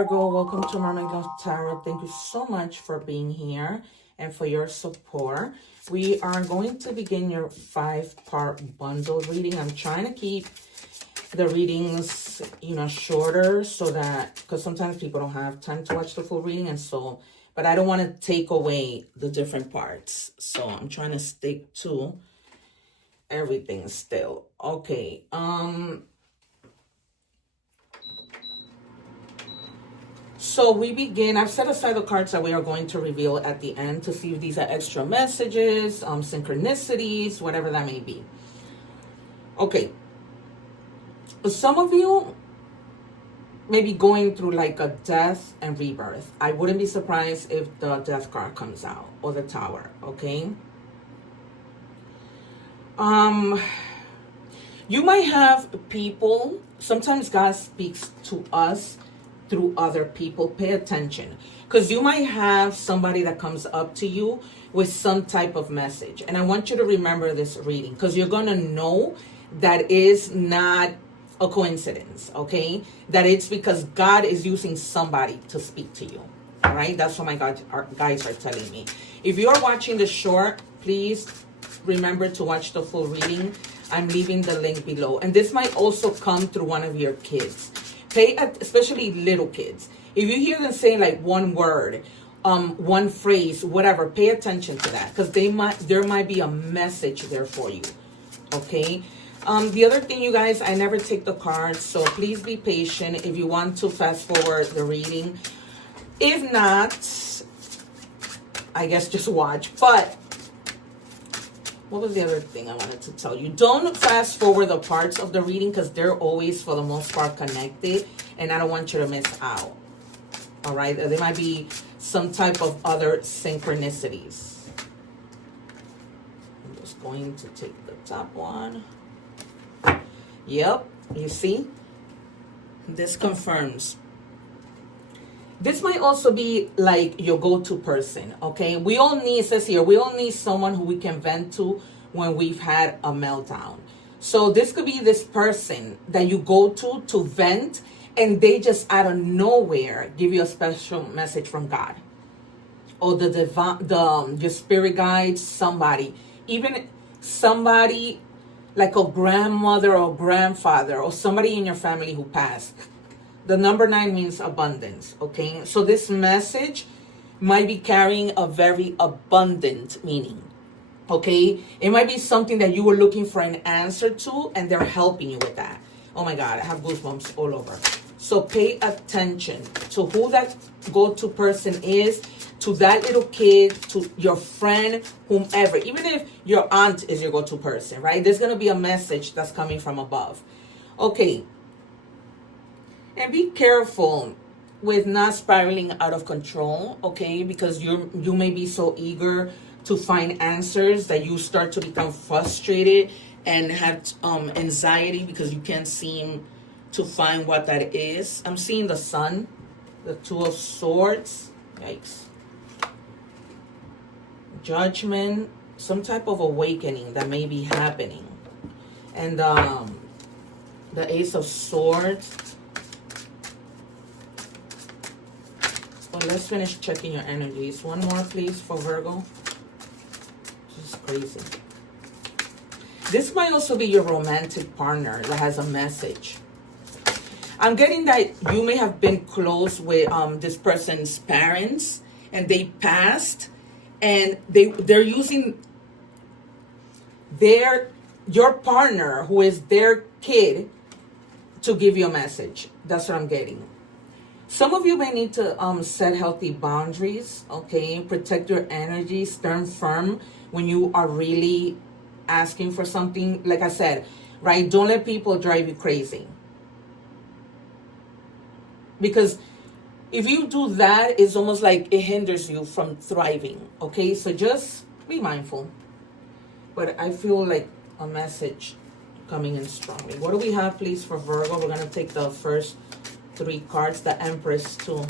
Virgo, welcome to Mermaid Love Tarot. Thank you so much for being here and for your support. We are going to begin your 5-part bundle reading. I'm trying to keep the readings, shorter so that, because sometimes people don't have time to watch the full reading, and so, but I don't want to take away the different parts. So I'm trying to stick to everything still. Okay. So we begin. I've set aside the cards that we are going to reveal at the end to see if these are extra messages, synchronicities, whatever that may be. Okay. Some of you may be going through like a death and rebirth. I wouldn't be surprised if the death card comes out or the tower, okay? You might have people, sometimes God speaks to us through other people. Pay attention, because you might have somebody that comes up to you with some type of message, and I want you to remember this reading, because you're going to know that is not a coincidence, okay? That it's because God is using somebody to speak to you. All right, that's what my guys are telling me. If you are watching the short, please remember to watch the full reading. I'm leaving the link below, and this might also come through one of your kids. Especially little kids. If you hear them saying like one word, one phrase, whatever, pay attention to that, because there might be a message there for you. Okay. The other thing, you guys, I never take the cards, so please be patient if you want to fast forward the reading. If not, I guess just watch. But what was the other thing I wanted to tell you? Don't fast forward the parts of the reading, because they're always, for the most part, connected, and I don't want you to miss out. All right? There might be some type of other synchronicities. I'm just going to take the top one. Yep, you see? This confirms. This might also be like your go-to person, okay? We all need, it says here, we all need someone who we can vent to when we've had a meltdown. So this could be this person that you go to vent, and they just out of nowhere give you a special message from God. Or your spirit guides, somebody. Even somebody like a grandmother or grandfather or somebody in your family who passed. The number 9 means abundance, okay? So this message might be carrying a very abundant meaning, okay? It might be something that you were looking for an answer to, and they're helping you with that. Oh my God, I have goosebumps all over. So pay attention to who that go-to person is, to that little kid, to your friend, whomever. Even if your aunt is your go-to person, right? There's going to be a message that's coming from above. Okay. And be careful with not spiraling out of control, okay? Because you may be so eager to find answers that you start to become frustrated and have anxiety because you can't seem to find what that is. I'm seeing the Sun, the 2 of Swords. Yikes. Judgment, some type of awakening that may be happening. And the Ace of Swords. Well, let's finish checking your energies. One more, please, for Virgo. This is crazy. This might also be your romantic partner that has a message. I'm getting that you may have been close with this person's parents, and they passed, and they're using your partner, who is their kid, to give you a message. That's what I'm getting. Some of you may need to set healthy boundaries, okay? Protect your energy, stand firm when you are really asking for something. Like I said, right? Don't let people drive you crazy. Because if you do that, it's almost like it hinders you from thriving, okay? So just be mindful. But I feel like a message coming in strongly. What do we have, please, for Virgo? We're going to take the first 3 cards, the Empress too,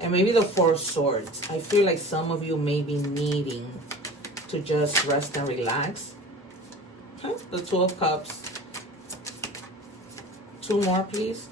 and maybe the 4 of Swords. I feel like some of you may be needing to just rest and relax. Okay. The 2 of Cups. 2 more, please.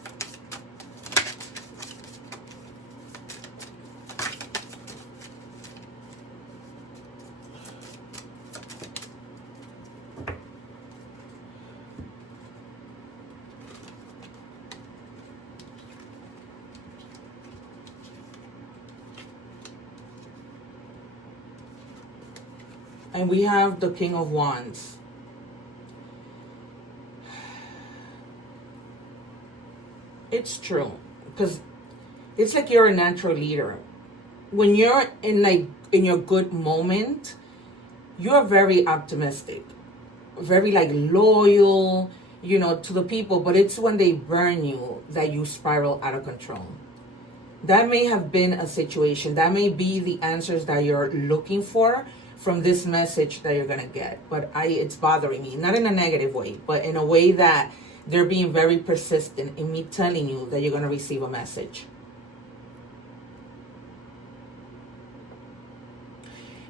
And we have the King of Wands. It's true, because it's like you're a natural leader. When you're in your good moment, you're very optimistic, very loyal, to the people. But it's when they burn you that you spiral out of control. That may have been a situation. That may be the answers that you're looking for from this message that you're gonna get. But it's bothering me, not in a negative way, but in a way that they're being very persistent in me telling you that you're gonna receive a message.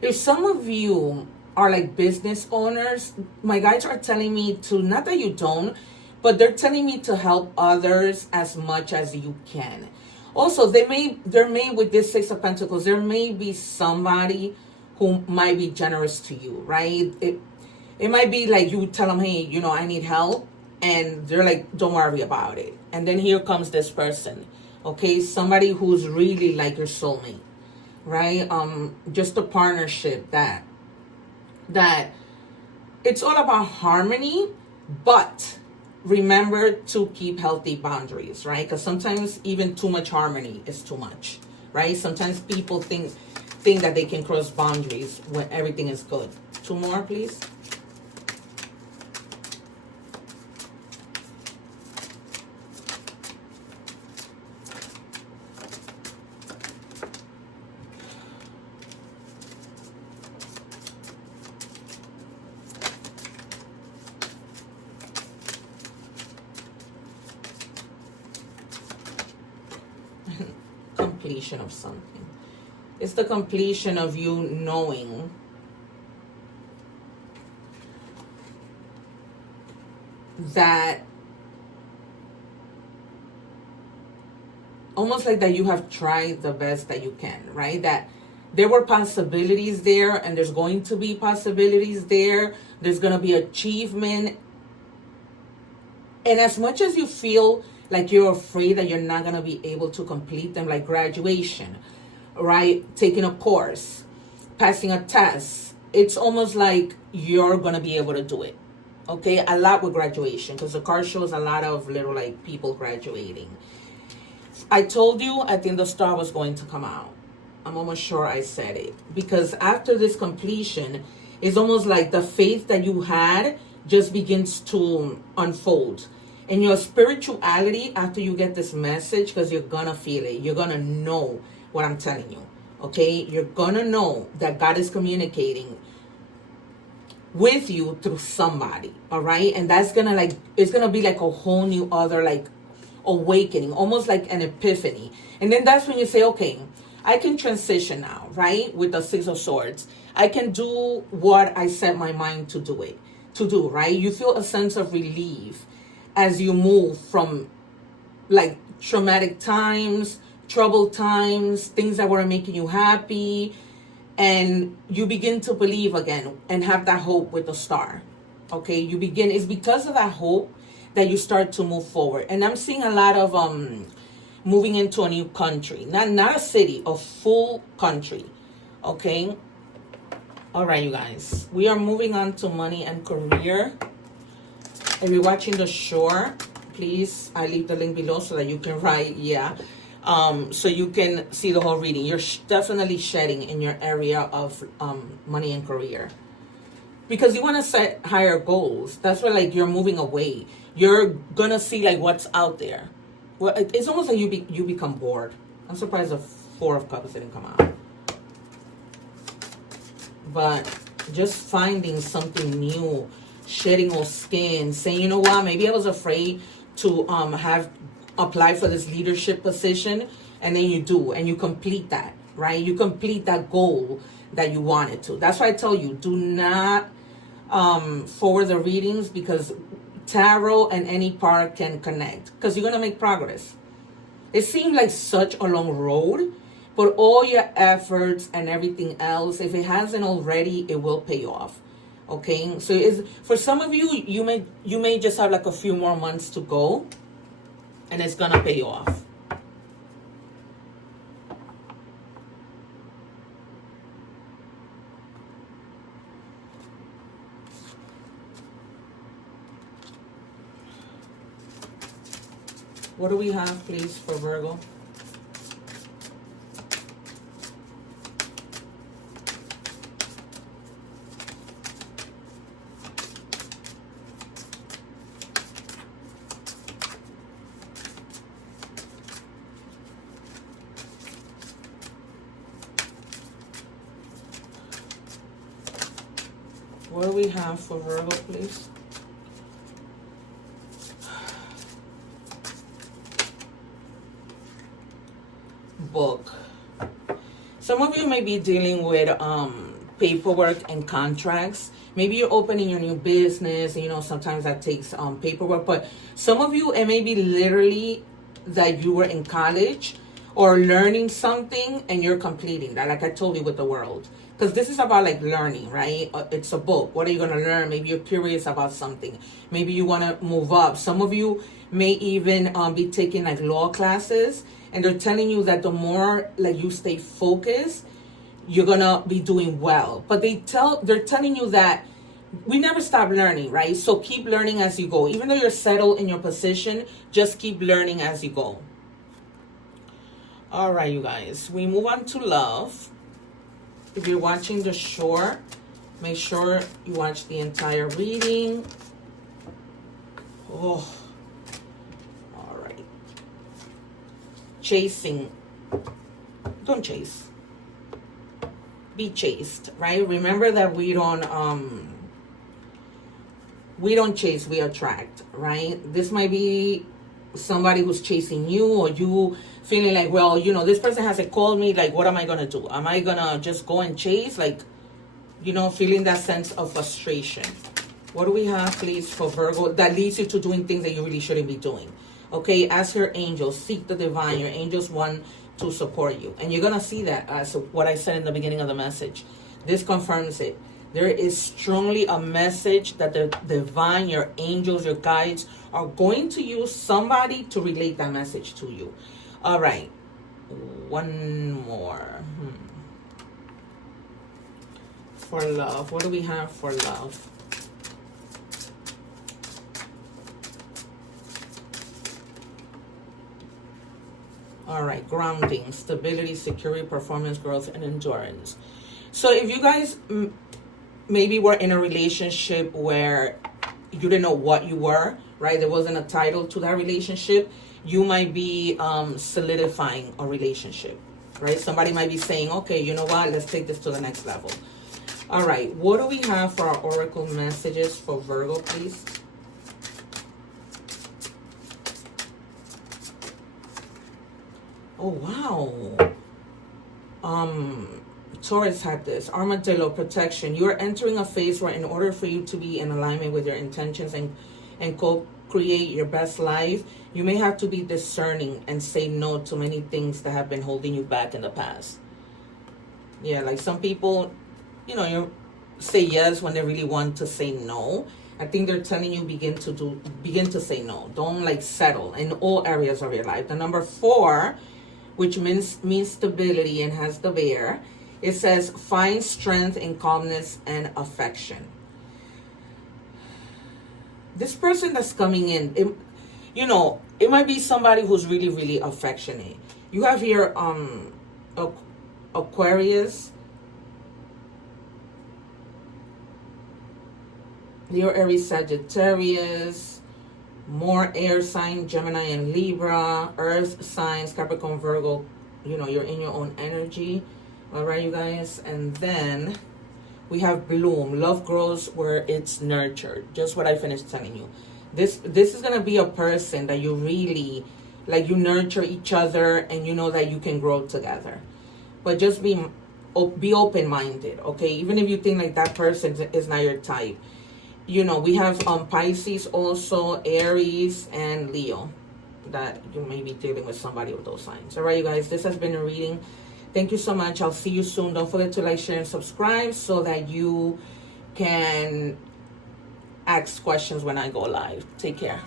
If some of you are like business owners, my guides are telling me to, not that you don't, but they're telling me to help others as much as you can. Also, there may with this Six of Pentacles, there may be somebody who might be generous to you, right? It might be like you tell them, hey, I need help. And they're like, don't worry about it. And then here comes this person, okay? Somebody who's really like your soulmate, right? Just a partnership that it's all about harmony, but remember to keep healthy boundaries, right? Because sometimes even too much harmony is too much, right? Sometimes people think that they can cross boundaries when everything is good. 2 more, please. Completion of something. It's the completion of you knowing that, almost like that you have tried the best that you can, right? That there were possibilities there, and there's going to be possibilities there. There's going to be achievement. And as much as you feel like you're afraid that you're not going to be able to complete them, like graduation, right? Taking a course, passing a test, it's almost like you're going to be able to do it. Okay, a lot with graduation, because the card shows a lot of little people graduating. I told you I think the star was going to come out. I'm almost sure I said it, because after this completion, it's almost like the faith that you had just begins to unfold. And your spirituality, after you get this message, because you're gonna feel it, you're gonna know what I'm telling you, okay? You're gonna know that God is communicating with you through somebody, all right? And that's gonna it's gonna be like a whole new other awakening, almost like an epiphany. And then that's when you say, okay, I can transition now, right? With the Six of Swords, I can do what I set my mind to do, right? You feel a sense of relief as you move from traumatic times, troubled times, things that were making you happy, and you begin to believe again and have that hope with the star. Okay, it's because of that hope that you start to move forward. And I'm seeing a lot of moving into a new country, not a city, a full country. Okay, all right, you guys, we are moving on to money and career. If you're watching the shore, please, I leave the link below so that you can write, so you can see the whole reading. You're definitely shedding in your area of money and career, because you want to set higher goals. That's why you're moving away. You're gonna see what's out there. Well, it's almost like you become bored. I'm surprised the Four of Cups didn't come out. But just finding something new, shedding old skin, saying, you know what, maybe I was afraid to apply for this leadership position, and then you do, and you complete that, right? You complete that goal that you wanted to. That's why I tell you, do not forward the readings, because tarot and any part can connect, because you're going to make progress. It seemed like such a long road, but all your efforts and everything else, if it hasn't already, it will pay off. Okay, so for some of you, you may just have a few more months to go, and it's gonna pay off. What do we have, please, for Virgo? What do we have for Virgo, please? Book. Some of you may be dealing with paperwork and contracts. Maybe you're opening your new business, and, you know, sometimes that takes paperwork. But some of you, it may be literally that you were in college or learning something and you're completing that, like I told you with the world. Because this is about like learning, right? It's a book. What are you going to learn? Maybe you're curious about something. Maybe you want to move up. Some of you may even be taking like law classes, and they're telling you that the more like you stay focused, you're going to be doing well. But they're telling you that we never stop learning, right? So keep learning as you go. Even though you're settled in your position, just keep learning as you go. All right, you guys. We move on to love. If you're watching the short, make sure you watch the entire reading. Oh, all right. Chasing. Don't chase. Be chased, right? Remember that we don't chase, we attract, right? This might be somebody who's chasing you, or you feeling like, well, you know, this person hasn't called me, like, what am I gonna do? Am I gonna just go and chase? Like, you know, feeling that sense of frustration. What do we have, please, for Virgo that leads you to doing things that you really shouldn't be doing? Okay, ask your angels, seek the divine. Your angels want to support you, and you're gonna see that as what I said in the beginning of the message. This confirms it. There is strongly a message that the divine, your angels, your guides are going to use somebody to relate that message to you. All right, one more. For love, what do we have for love? All right, grounding, stability, security, performance, growth, and endurance. So if you guys maybe were in a relationship where you didn't know what you were, right? There wasn't a title to that relationship. You might be solidifying a relationship, right? Somebody might be saying, okay, you know what? Let's take this to the next level. All right. What do we have for our oracle messages for Virgo, please? Oh, wow. Taurus had this. Armadillo, protection. You are entering a phase where in order for you to be in alignment with your intentions and co-create your best life, you may have to be discerning and say no to many things that have been holding you back in the past. Yeah, like some people, you know, you say yes when they really want to say no. I think they're telling you begin to say no. Don't like settle in all areas of your life. The number 4, which means stability and has the bear, it says find strength in calmness and affection. This person that's coming in, you know, it might be somebody who's really, really affectionate. You have here Aquarius, Leo, Aries, Sagittarius, more air sign, Gemini and Libra, earth signs, Capricorn, Virgo. You know, you're in your own energy. All right, you guys. And then we have bloom. Love grows where it's nurtured. Just what I finished telling you. This is going to be a person that you really, like, you nurture each other and you know that you can grow together. But just be open-minded, okay? Even if you think like that person is not your type. You know, we have Pisces also, Aries, and Leo. That you may be dealing with somebody with those signs. All right, you guys, this has been a reading. Thank you so much. I'll see you soon. Don't forget to like, share, and subscribe so that you can ask questions when I go live. Take care.